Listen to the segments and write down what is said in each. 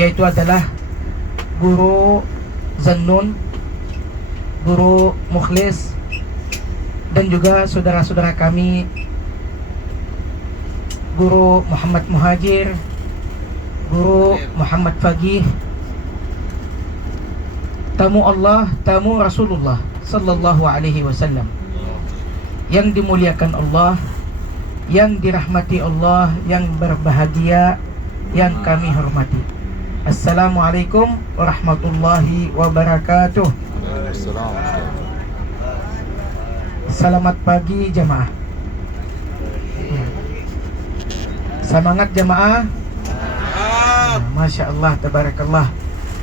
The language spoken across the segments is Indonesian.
yaitu adalah Guru Zannun, Guru Mukhlis, dan juga saudara-saudara kami Guru Muhammad Muhajir, Guru Muhammad Fagih, tamu Allah, tamu Rasulullah sallallahu alaihi wasallam, yang dimuliakan Allah, yang dirahmati Allah, yang berbahagia, yang kami hormati. Assalamualaikum warahmatullahi wabarakatuh. Selamat pagi jamaah. Semangat jamaah. Masya Allah, tabarakallah.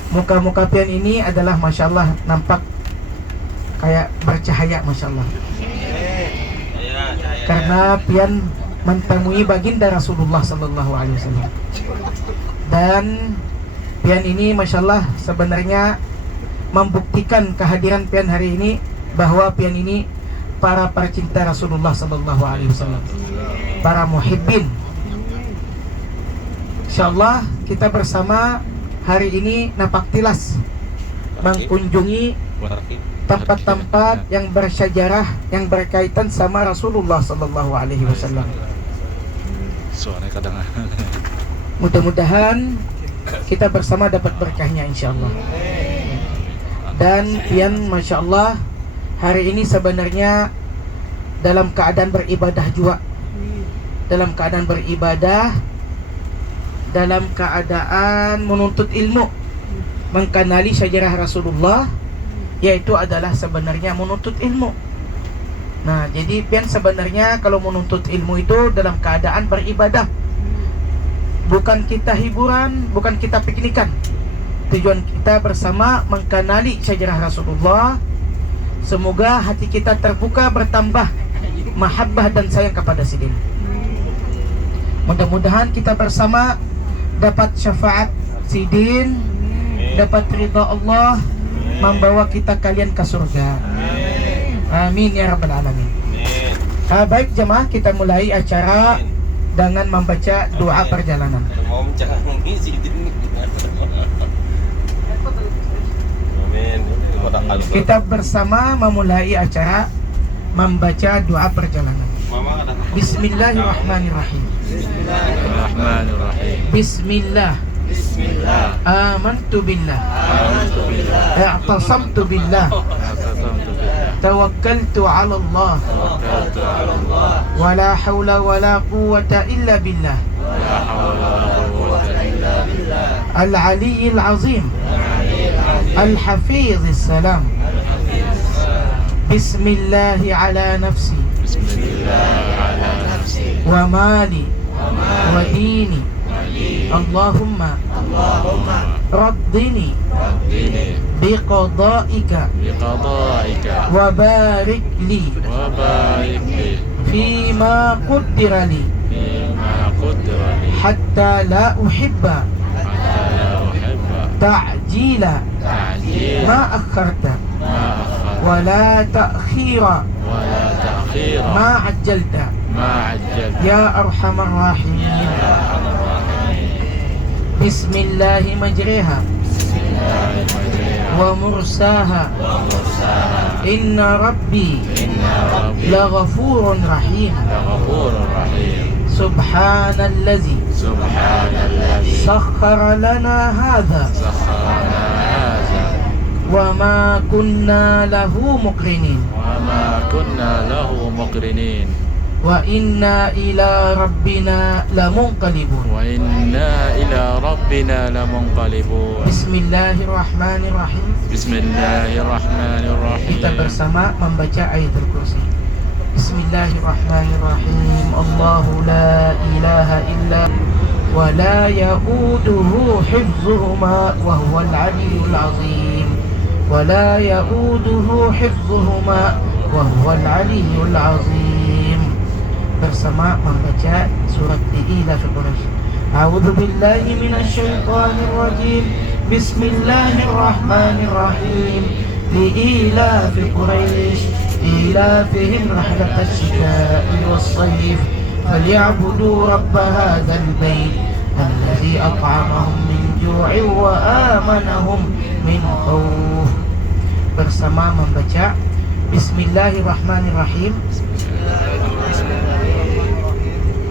Muka-muka pian ini adalah Masya Allah, nampak kayak bercahaya Masya Allah, karena pian mentemui baginda Rasulullah sallallahu alaihi wasallam. Dan pian ini Masya Allah sebenarnya membuktikan kehadiran pian hari ini, bahwa pian ini para pecinta Rasulullah sallallahu alaihi wasallam, para muhibbin. Insyaallah kita bersama hari ini napak tilas mengunjungi tempat-tempat yang bersejarah, yang berkaitan sama Rasulullah sallallahu alaihi wasallam. Mudah-mudahan kita bersama dapat berkahnya insyaallah. Dan pian Masya Allah hari ini sebenarnya dalam keadaan beribadah juga, dalam keadaan beribadah, dalam keadaan menuntut ilmu, mengkenali sejarah Rasulullah, yaitu adalah sebenarnya menuntut ilmu. Nah, jadi pian sebenarnya kalau menuntut ilmu itu dalam keadaan beribadah, bukan kita hiburan, bukan kita piknikan. Tujuan kita bersama mengkenali sejarah Rasulullah. Semoga hati kita terbuka, bertambah mahabbah dan sayang kepada sidin. Mudah-mudahan kita bersama dapat syafaat sidin, dapat ridha Allah, membawa kita kalian ke surga. Amin ya rabbal alamin. Baik jemaah, kita mulai acara dengan membaca doa perjalanan. Kita bersama memulai acara membaca doa perjalanan. Bismillahirrahmanirrahim. Bismillah. Amantu billah. I'tasamtu billah. Tawakkaltu ala Allah. Wala hawla wala quwwata illa billah. Al-aliyyil azim. Al-hafiz as-salam. Bismillahi ala nafsi. Wa mali. Wa dini. Allahumma raddini biqada'ika wa barik li fima qaddara li hatta la uhibba ta'jila ma akharta wa la ta'khira ma ajjalta ya arhamar rahimin. Bismillahi majriha wa mursaha. Inna rabbi laghafurun rahim. Subhanallazi sakhkhara lana hadha wa ma kunna lahu muqrinin. Wa inna ila rabbina lamunqalibun. Bismillahirrahmanirrahim. Kita bersama membaca ayatul kursi. Bismillahirrahmanirrahim. Allahu la ilaha illa wa la ya'uduhu hifdhuhuma wa huwal aliyyul azim. Wa la ya'uduhu hifdhuhuma wa huwal aliyyul azim. Bersama membaca surat Ila fi Quraisy. A'udzu billahi minasyaitonir rajim. Bismillahirrahmanirrahim. Ila fi Quraisy ilafihim rihlatash shita'i was-sayf falyabudu rabb hadzal bait alladzi at'amahum min ju'in wa amanahum min khawf. Bersama membaca Bismillahirrahmanirrahim.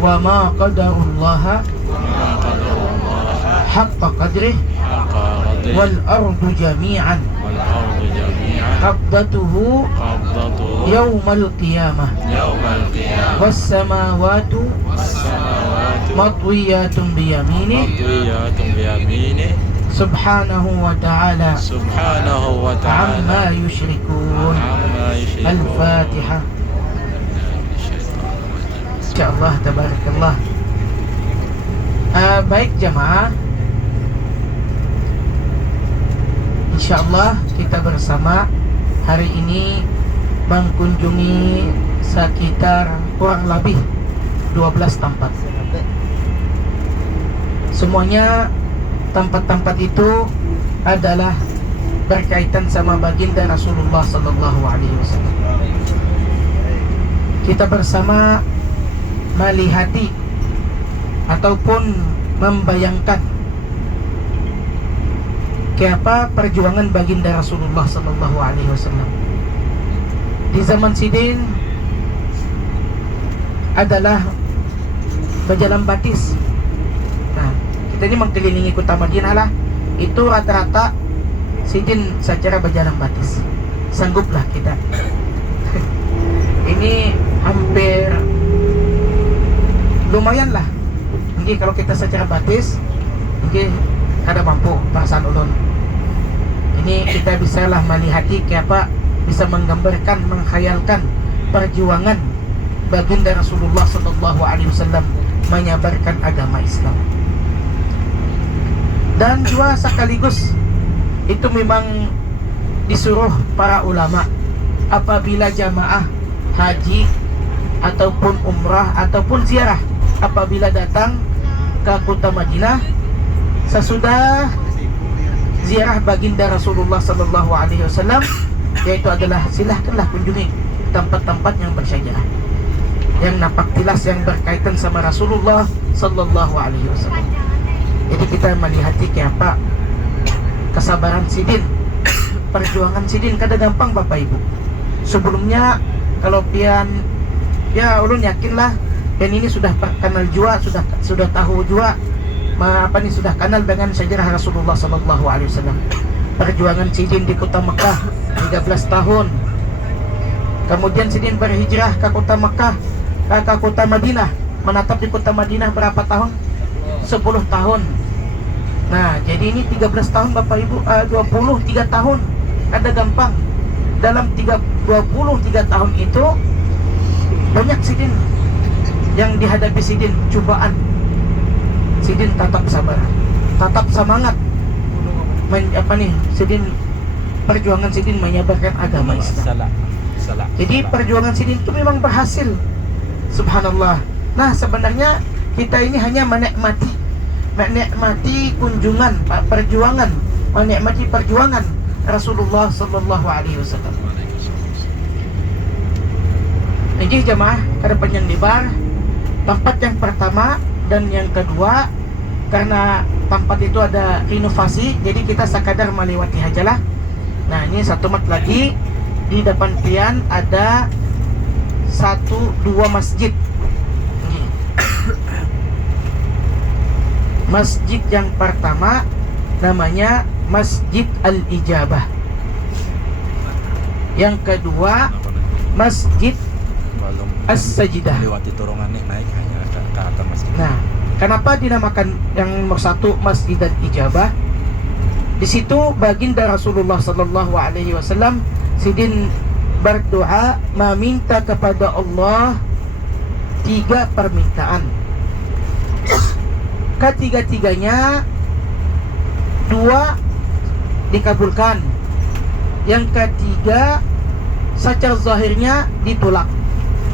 Wa ma qadarullaha haqqa qadrih wal ardu jami'an qabdatuhu yawmal qiyamah was samawatu matwiyatun biyaminih subhanahu wa ta'ala amma yushrikun. Al-Fatihah. InsyaAllah, tabarakallah. Baik jamaah, InsyaAllah kita bersama hari ini mengunjungi sekitar kurang lebih 12 tempat. Semuanya tempat-tempat itu adalah berkaitan sama baginda Rasulullah sallallahu alaihi wasallam. Kita bersama melihati ataupun membayangkan apa perjuangan baginda Rasulullah sallallahu alaihi wasallam di zaman Sidin adalah berjalan batis. Nah, kita ini mengkelilingi kota Madinah lah. Itu rata-rata Sidin secara berjalan batis. Sangguplah kita. Ini hampir lumayan lah. Mungkin kalau kita secara batis mungkin kada mampu perasaan ulun. Ini kita bisalah melihati apa, bisa menggambarkan, menghayalkan perjuangan baginda Rasulullah sallallahu alaihi wasallam menyebarkan agama Islam. Dan juga sekaligus itu memang disuruh para ulama apabila jamaah haji ataupun umrah ataupun ziarah, apabila datang ke kota Madinah sesudah ziarah baginda Rasulullah sallallahu alaihi wasallam, yaitu adalah silahkanlah kunjungi tempat-tempat yang bersejarah, yang nampak jelas yang berkaitan sama Rasulullah sallallahu alaihi wasallam. Jadi kita melihati apa kesabaran Sidin, perjuangan Sidin kada gampang Bapak Ibu. Sebelumnya kalau pian ya ulun yakinlah dan ini sudah kenal juga, sudah tahu juga sudah kenal dengan sejarah Rasulullah sallallahu alaihi wasallam. Perjuangan Sidin di kota Mekah 13 tahun. Kemudian Sidin berhijrah ke kota Mekah, ke kota Madinah, menatap di kota Madinah berapa tahun? 10 tahun. Nah, jadi ini 13 tahun Bapak Ibu, 23 tahun. Kada gampang. Dalam 23 tahun itu banyak Sidin yang dihadapi Sidin, cobaan. Sidin tetap sabar, tetap semangat. Sidin, perjuangan Sidin menyebarkan agama Islam. Jadi perjuangan Sidin itu memang berhasil. Subhanallah. Nah, sebenarnya kita ini hanya menikmati kunjungan, perjuangan, menikmati perjuangan Rasulullah sallallahu alaihi wasallam. Jadi jemaah, kada panjang lebar, tempat yang pertama dan yang kedua, karena tempat itu ada inovasi, jadi kita sekadar melewati ajalah. Nah, ini satu mat lagi di depan pian ada 1-2 masjid. Masjid yang pertama namanya Masjid Al-Ijabah. Yang kedua Masjid As-Sajidah. Nah, kenapa dinamakan yang nomor 1 Masjid Al-Ijabah? Di situ baginda Rasulullah sallallahu alaihi wasallam Sidin berdoa meminta kepada Allah 3 permintaan. Ketiga-tiganya 2 dikabulkan, yang ketiga secara zahirnya ditolak,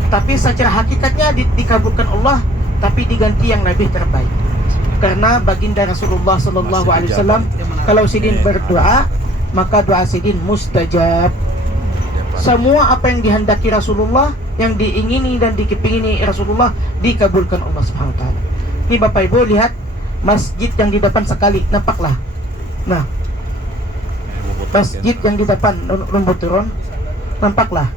tapi secara hakikatnya dikabulkan Allah, tapi diganti yang lebih terbaik. Karena baginda Rasulullah sallallahu alaihi wasallam kalau Sidin berdoa, maka doa Sidin mustajab. Semua apa yang dihendaki Rasulullah, yang diingini dan dikepingini Rasulullah, dikabulkan Allah Subhanahu wa taala. Ini Bapak Ibu lihat, masjid yang di depan sekali, nampaklah. Nah, masjid yang di depan rumput turun, nampaklah.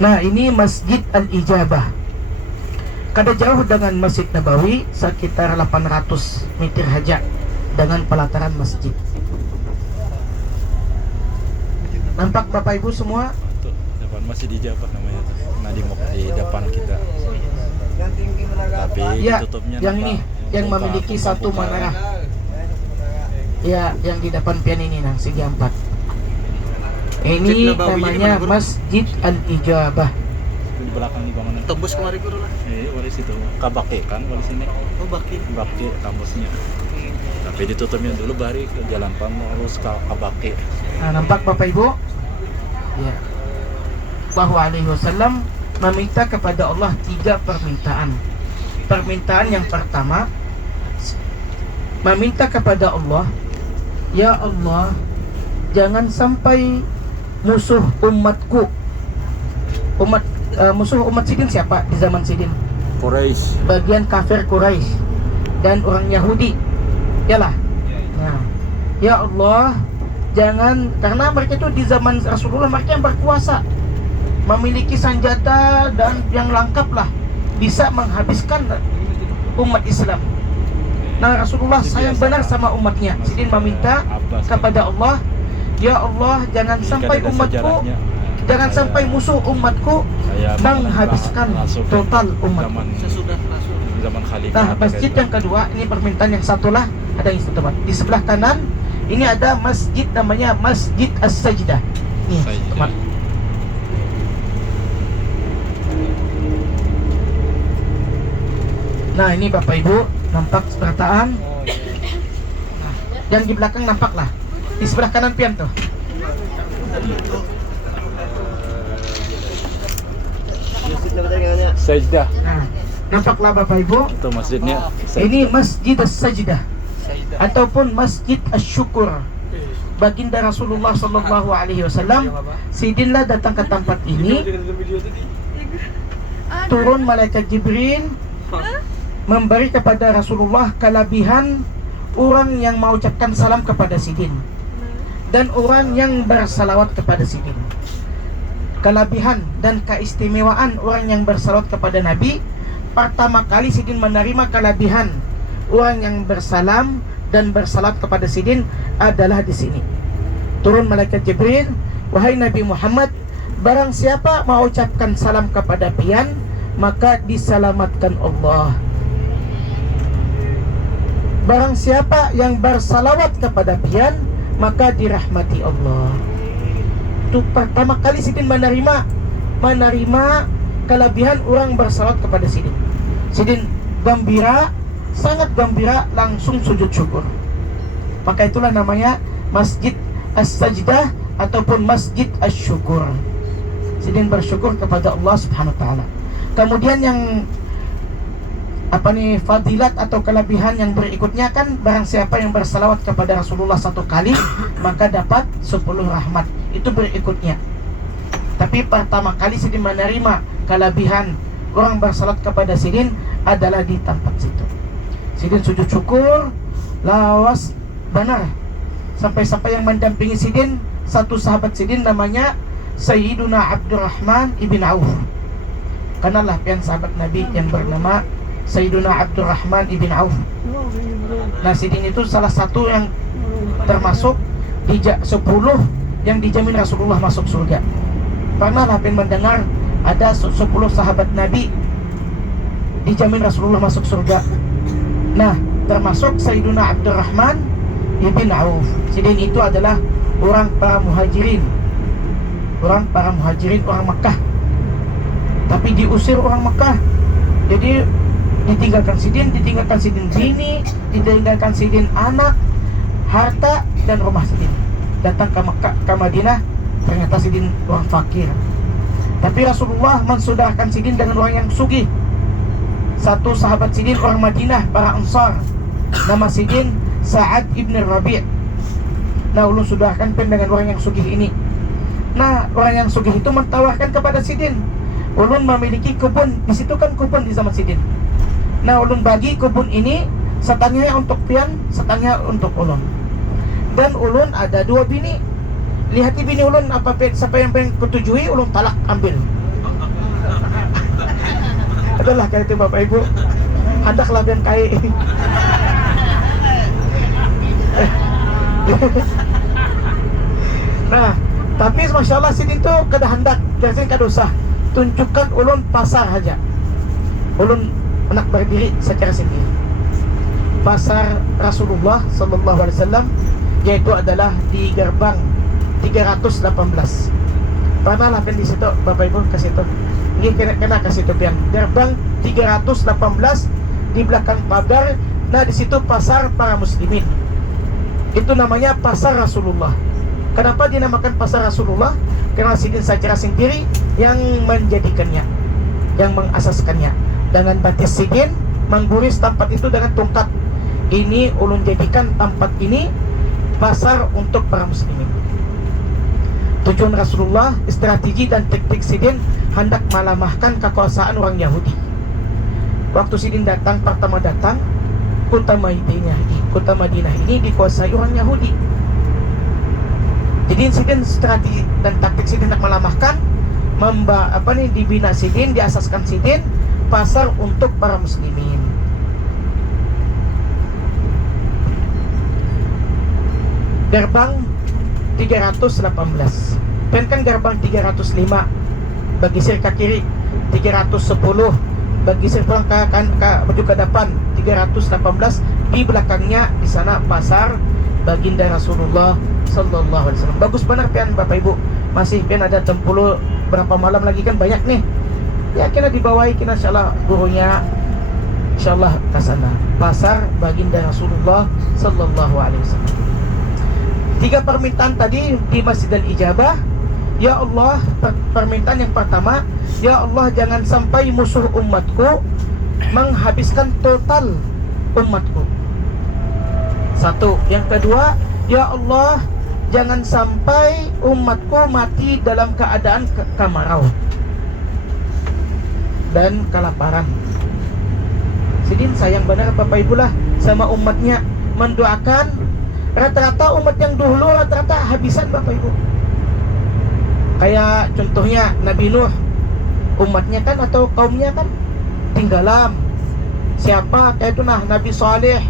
Nah, ini Masjid Al-Ijabah. Kada jauh dengan Masjid Nabawi, sekitar 800 meter saja dengan pelataran masjid. Nampak Bapak Ibu semua? Tuh, depan Masjid Ijabah namanya tuh. Nadimok di depan kita. Tapi Ya, ditutupnya yang nampak ini yang memiliki buka satu buka. menara. Ya, yang di depan pian ini nang segi 4. Ini namanya Masjid Al-Ijabah. Di belakang di bangunan. Tembus kemari guru lah. Wali situ. Kabake kan wali sini. Oh baki. Kabake kampusnya. Tapi ditutupnya dulu bari ke Jalan Panulus ke Kabake. Nah, nampak Bapak Ibu? Ya. Bahwa alaihi wasallam meminta kepada Allah 3 permintaan. Permintaan yang pertama, meminta kepada Allah, ya Allah, jangan sampai musuh umatku, musuh umat Sidin siapa di zaman Sidin? Quraisy. Bagian kafir Quraisy dan orang Yahudi. Yalah. Nah, ya Allah, jangan, karena mereka itu di zaman Rasulullah mereka yang berkuasa, memiliki senjata dan yang lengkap lah, bisa menghabiskan umat Islam. Nah, Rasulullah sayang benar sama umatnya. Sidin meminta kepada Allah, ya Allah, jangan sampai umatku, jangan sampai musuh umatku menghabiskan total umat. Sesudah Rasul. Zaman Khalifah. Nah, masjid yang kedua, ini permintaan yang satulah, ada yang tempat di sebelah kanan. Ini ada masjid namanya Masjid As-Sajdah. Nih, teman. Nah, ini Bapak Ibu, nampak perataan. Nah, yang di belakang nampaklah. Di sebelah kanan pian tuh. Sajdah. Nah, nampaklah Bapak Ibu. Itu masjidnya. Ini Masjid As-Sajdah ataupun Masjid Asy-Syukur. Baginda Rasulullah sallallahu alaihi wasallam, Sidinlah datang ke tempat ini. Turun malaikat Jibril memberi kepada Rasulullah kelebihan orang yang mengucapkan salam kepada Sidin dan orang yang bersalawat kepada Sidin. Kelebihan dan keistimewaan orang yang bersalawat kepada Nabi, pertama kali Sidin menerima kelebihan orang yang bersalam dan bersalawat kepada Sidin adalah di sini. Turun malaikat Jibril, wahai Nabi Muhammad, barang siapa mengucapkan salam kepada pian, maka diselamatkan Allah. Barang siapa yang bersalawat kepada pian, maka dirahmati Allah. Itu pertama kali Sidin menerima kelebihan orang bersalawat kepada Sidin. Sidin gembira, sangat gembira, langsung sujud syukur. Maka itulah namanya Masjid As-Sajdah ataupun Masjid Asy-Syukur. Sidin bersyukur kepada Allah Subhanahu wa taala. Kemudian yang fadilat atau kelebihan yang berikutnya kan, barang siapa yang bersalawat kepada Rasulullah 1 kali maka dapat 10 rahmat. Itu berikutnya. Tapi pertama kali Sidin menerima kelebihan orang bersalawat kepada Sidin adalah di tempat situ. Sidin sujud syukur, lawas benar. Sampai-sampai yang mendampingi Sidin satu sahabat Sidin namanya Sayyiduna Abdurrahman ibn Auf. Kenalah pian sahabat Nabi yang bernama Sayyiduna Abdurrahman ibn Auf. Nah, Sidin itu salah satu yang termasuk di 10 yang dijamin Rasulullah masuk surga. Pernahlah pian mendengar ada 10 sahabat Nabi dijamin Rasulullah masuk surga. Nah, termasuk Sayyiduna Abdurrahman ibn Auf. Sidin itu adalah orang para muhajirin, orang Makkah. Tapi diusir orang Makkah. Jadi ditinggalkan Sidin bini, ditinggalkan Sidin anak, harta dan rumah Sidin. Datang ke Makkah, ke Madinah, ternyata Sidin orang fakir. Tapi Rasulullah mensaudarkan Sidin dengan orang yang sugih. Satu sahabat Sidin orang Madinah, para Ansar, nama Sidin Sa'ad ibn Rabi'. Nah, ulun sudahkan pen dengan orang yang sugih ini. Nah, orang yang sugih itu mentawarkan kepada Sidin, ulun memiliki kebun, di situ kan kebun di zaman Sidin. Nah, ulun bagi kebun ini, setengahnya untuk pian, setengahnya untuk ulun. Dan ulun ada 2 bini. Lihati bini ulun apa siapa yang pengen kutujui, ulun talak ambil. Adalah kayak itu Bapak Ibu. Hendaklah dan kai. Nah, tapi Masya Allah Sidin itu kada hendak, jadi kada usah tunjukkan ulun pasar aja. Ulun nak berdiri secara sendiri. Pasar Rasulullah Sallallahu Alaihi Wasallam, yaitu adalah di gerbang 318. Pernah lah kan di situ Bapak Ibu ke situ. Ini kena ke situ pian. Gerbang 318 di belakang pagar. Nah, di situ pasar para muslimin. Itu namanya pasar Rasulullah. Kenapa dinamakan pasar Rasulullah? Karena Sidin secara sendiri yang menjadikannya, yang mengasaskannya. Dengan batis Sidin mengguris tempat itu dengan tongkat. Ini ulun jadikan tempat ini pasar untuk para muslimin. Tujuan Rasulullah, strategi dan taktik Sidin hendak melemahkan kekuasaan orang Yahudi. Waktu Sidin pertama datang, kota Madinah ini dikuasai orang Yahudi. Jadi Sidin strategi dan taktik Sidin hendak melemahkan, dibina Sidin, diasaskan Sidin pasar untuk para muslimin. Gerbang 318. Pen kan gerbang 305 bagi sir ke kiri, 310 bagi sir pulang maju ke depan, 318 di belakangnya di sana pasar baginda Rasulullah Sallallahu Alaihi Wasallam. Bagus benar pian Bapak Ibu. Masih pian ada 60 berapa malam lagi kan banyak nih. Ya kena dibawahi kena insyaallah gurunya insyaallah ke sana. Pasar baginda Rasulullah Sallallahu Alaihi Wasallam. 3 permintaan tadi di Masjid Al-Ijabah. Ya Allah, permintaan yang pertama, ya Allah jangan sampai musuh umatku menghabiskan total umatku. 1. Yang kedua, ya Allah jangan sampai umatku mati dalam keadaan kemarau dan kelaparan. Sidin sayang benar Bapak Ibu lah sama umatnya, mendoakan. Rata-rata umat yang dulu rata-rata habisan Bapak Ibu. Kayak contohnya Nabi Nuh, umatnya kan atau kaumnya kan tinggalam. Siapa kayak itu Nabi Saleh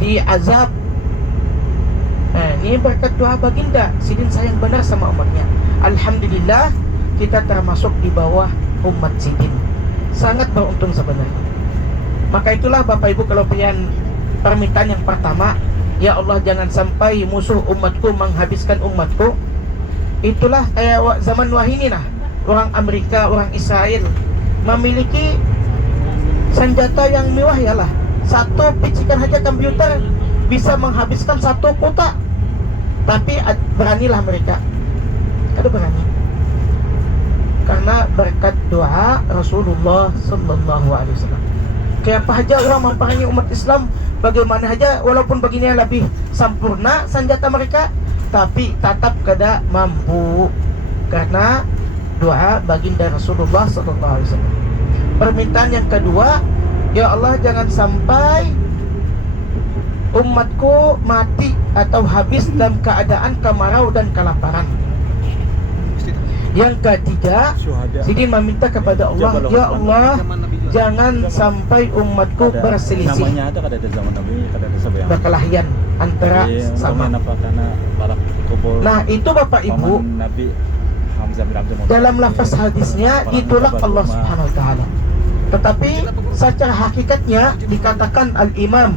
di azab. Nah, ini berkat doa baginda. Sidin sayang benar sama umatnya. Alhamdulillah kita termasuk di bawah umat Sidin. Sangat beruntung sebenarnya. Maka itulah Bapak Ibu kalau permintaan yang pertama, ya Allah jangan sampai musuh umatku menghabiskan umatku. Itulah kayak zaman Wahini lah, orang Amerika, orang Israel memiliki senjata yang mewah ya lah. Satu picikan saja komputer bisa menghabiskan 1 kota. Tapi beranilah mereka. Ada berani. Karena berkat doa Rasulullah Sallallahu Alaihi Wasallam. Kayak apa aja orang memperangi umat Islam, bagaimana aja walaupun begini lebih sempurna senjata mereka, tapi tetap kada mampu karena doa baginda Rasulullah Sallallahu Alaihi Wasallam. Permintaan yang kedua, ya Allah jangan sampai umatku mati atau habis dalam keadaan kemarau dan kelaparan. Yang ketiga, Sidin meminta kepada Allah, ya Allah jangan sampai umatku berselisih. Namanya ada kada ada zaman Nabi, kada ada sebayang. Berkelahian antara sama. Nah, itu Bapak Ibu, Nabi dalam lafaz hadisnya ditolak Allah Subhanahu wa taala. Tetapi secara hakikatnya dikatakan Al-Imam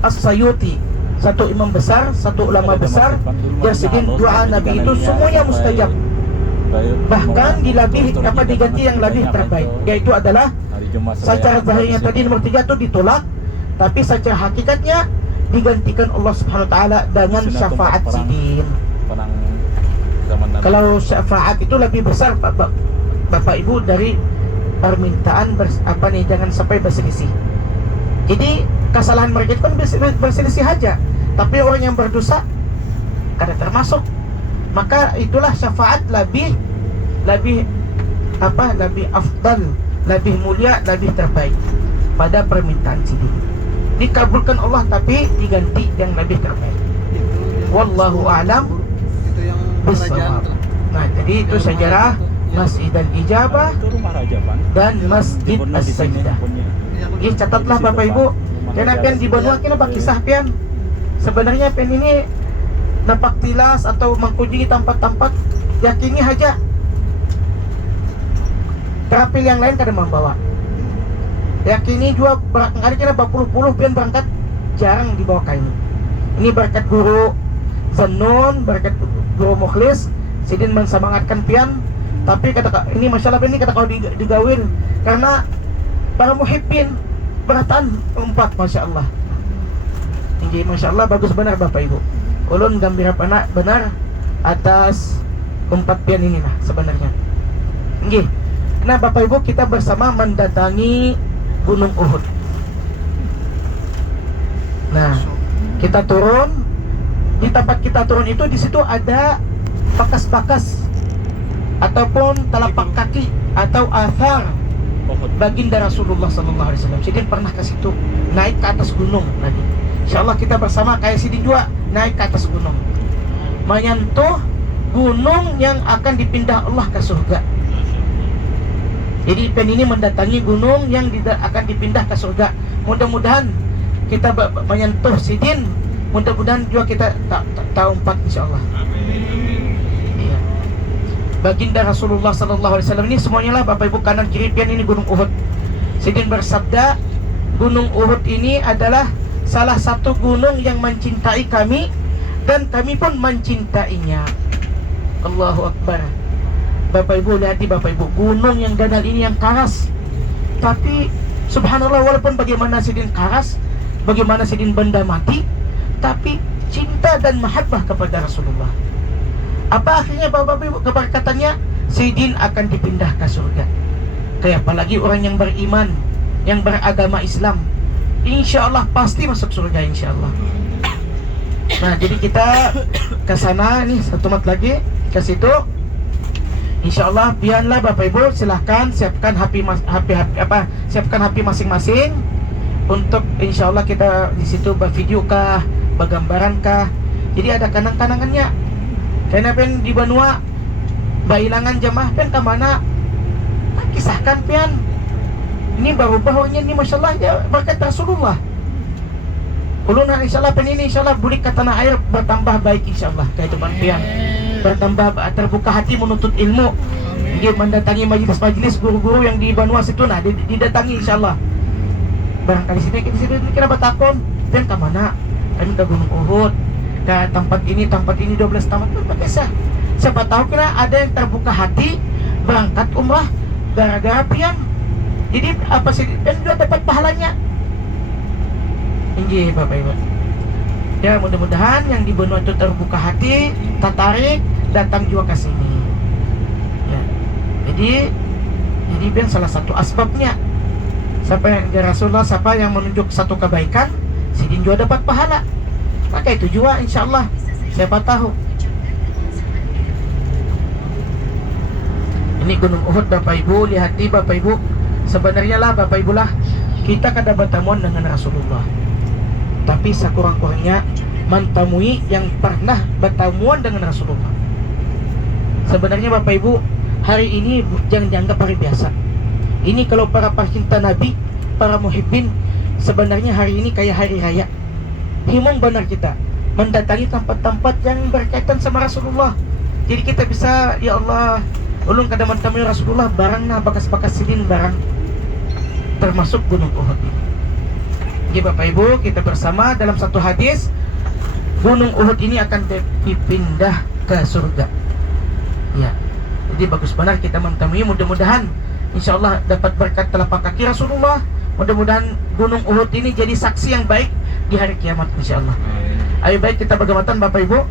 As-Sayuti, satu imam besar, satu ulama besar, Sidin doa Nabi itu semuanya mustajab. Bahkan diganti yang lebih terbaik, yaitu adalah secara zahirnya tadi nomor 3 itu ditolak, tapi secara hakikatnya digantikan Allah Subhanahu wa taala dengan syafaat Sidin. Kalau syafaat itu lebih besar Bapak Ibu dari permintaan jangan sampai berselisih. Jadi kesalahan mereka itu kan berselisih aja, tapi orang yang berdosa kada termasuk. Maka itulah syafaat lebih afdal, lebih mulia, lebih terbaik pada permintaan Sidin. Dikabulkan Allah tapi diganti yang lebih terbaik. Wallahu a'lam bishawab. Nah, jadi itu sejarah Masjid Al-Ijabah Itu rumah raja Pan. dan Masjid Dibunuh di sini, As-Sajdah. punya. Ya, catatlah Bapak Ibu. Karena pian di Banua kena kisah pian. Sebenarnya pian ini nampak tilas atau mengkunjungi tempat-tempat yakini haja. Terapil yang lain kada membawa. Yakini juga barangkali kena berpuluh-puluh pian berangkat jarang dibawa kaini. Ini berkat guru Zanun, berkat guru Mukhlis, Sidin mensemangatkan pian. Tapi kata ini masalah ini kata kau digawin karena para muhibbin beratan umpat, masya Allah. Ini masya Allah bagus benar Bapak Ibu. Ulun gembira panak benar atas umpat pian inilah sebenarnya. Nggih. Nah Bapak Ibu, kita bersama mendatangi Gunung Uhud. Nah, kita turun. Di tempat kita turun itu di situ ada bekas-bekas ataupun telapak kaki atau athar baginda Rasulullah sallallahu alaihi wasallam. Sidin pernah ke situ, naik ke atas gunung tadi. Insyaallah kita bersama kayak Sidin juga naik ke atas gunung. Menyentuh gunung yang akan dipindah Allah ke surga. Jadi pen ini mendatangi gunung yang akan dipindah ke surga. Mudah-mudahan kita menyentuh Sidin, mudah-mudahan juga kita tahu empat insyaallah. Iya. Baginda Rasulullah sallallahu alaihi wasallam ini semuanya lah Bapak Ibu, kanan kiri pian ini Gunung Uhud. Sidin bersabda, Gunung Uhud ini adalah salah satu gunung yang mencintai kami dan kami pun mencintainya. Allahu Akbar. Bapak Ibu, lihat di Bapak Ibu, gunung yang ganal ini yang keras. Tapi subhanallah, walaupun bagaimana Sidin keras, bagaimana Sidin benda mati, tapi cinta dan mahabbah kepada Rasulullah. Apa akhirnya Bapak Ibu keberkatannya? Sidin akan dipindah ke surga. Kayak apalagi orang yang beriman, yang beragama Islam, insya Allah pasti masuk surga insya Allah. Nah jadi kita ke sana nih, satu mat lagi ke situ. Insya Allah biarlah Bapak Ibu, silahkan siapkan siapkan HP masing-masing untuk insya Allah kita di situ bervideo kah, bergambaran kah. Jadi ada kanang-kanangannya. Karena pen di Banua bailangan jamaah pen ke mana? Kisahkan pian. Ini baru-barunya ini masya Allah ya, berkat Rasulullah. Ulun insya Allah pen ini insya Allah bulik ke tanah air bertambah baik insya Allah. Kayak itu pian. Bertambah terbuka hati menuntut ilmu. Dia mendatangi majelis-majelis guru-guru yang di Banua situ, nah didatangi insyaallah. Barangkali sini kira batakon, dan ke mana? Kami ke Gunung Uhud, ke tempat ini 12 tempat berpesah. Siapa tahu kira ada yang terbuka hati berangkat umrah gara-gara pian. Jadi apa sih? Dan juga dapat pahalanya. Inggih Bapak Ibu. Ya mudah-mudahan yang di Banua itu terbuka hati, tertarik, datang juga ke sini. Ya. Jadi ben salah satu asbabnya. Siapa yang ya Rasulullah, siapa yang menunjuk satu kebaikan, Sidin juga dapat pahala. Maka itu juga insyaallah. Siapa tahu. Ini Gunung Uhud Bapak Ibu, lihat di Bapak Ibu. Sebenarnya lah Bapak Ibu lah, kita kada bertemuan dengan Rasulullah. Tapi sekurang-kurangnya mentemui yang pernah bertemuan dengan Rasulullah. Sebenarnya Bapak Ibu, hari ini jangan dianggap hari biasa. Ini kalau para pecinta Nabi, para muhibbin, sebenarnya hari ini kayak hari raya. Himung benar kita mendatangi tempat-tempat yang berkaitan sama Rasulullah. Jadi kita bisa, ya Allah, ulun kada mentemui Rasulullah, barang nah bakas-bakas Sidin barang, termasuk Gunung Uhud ini. Jadi Bapak Ibu, kita bersama dalam satu hadis, Gunung Uhud ini akan dipindah ke surga. Ya, jadi bagus benar kita mentemui. Mudah-mudahan insya Allah dapat berkat telapak kaki Rasulullah. Mudah-mudahan Gunung Uhud ini jadi saksi yang baik di hari kiamat insya Allah. Ayo baik kita bergamatan Bapak Ibu.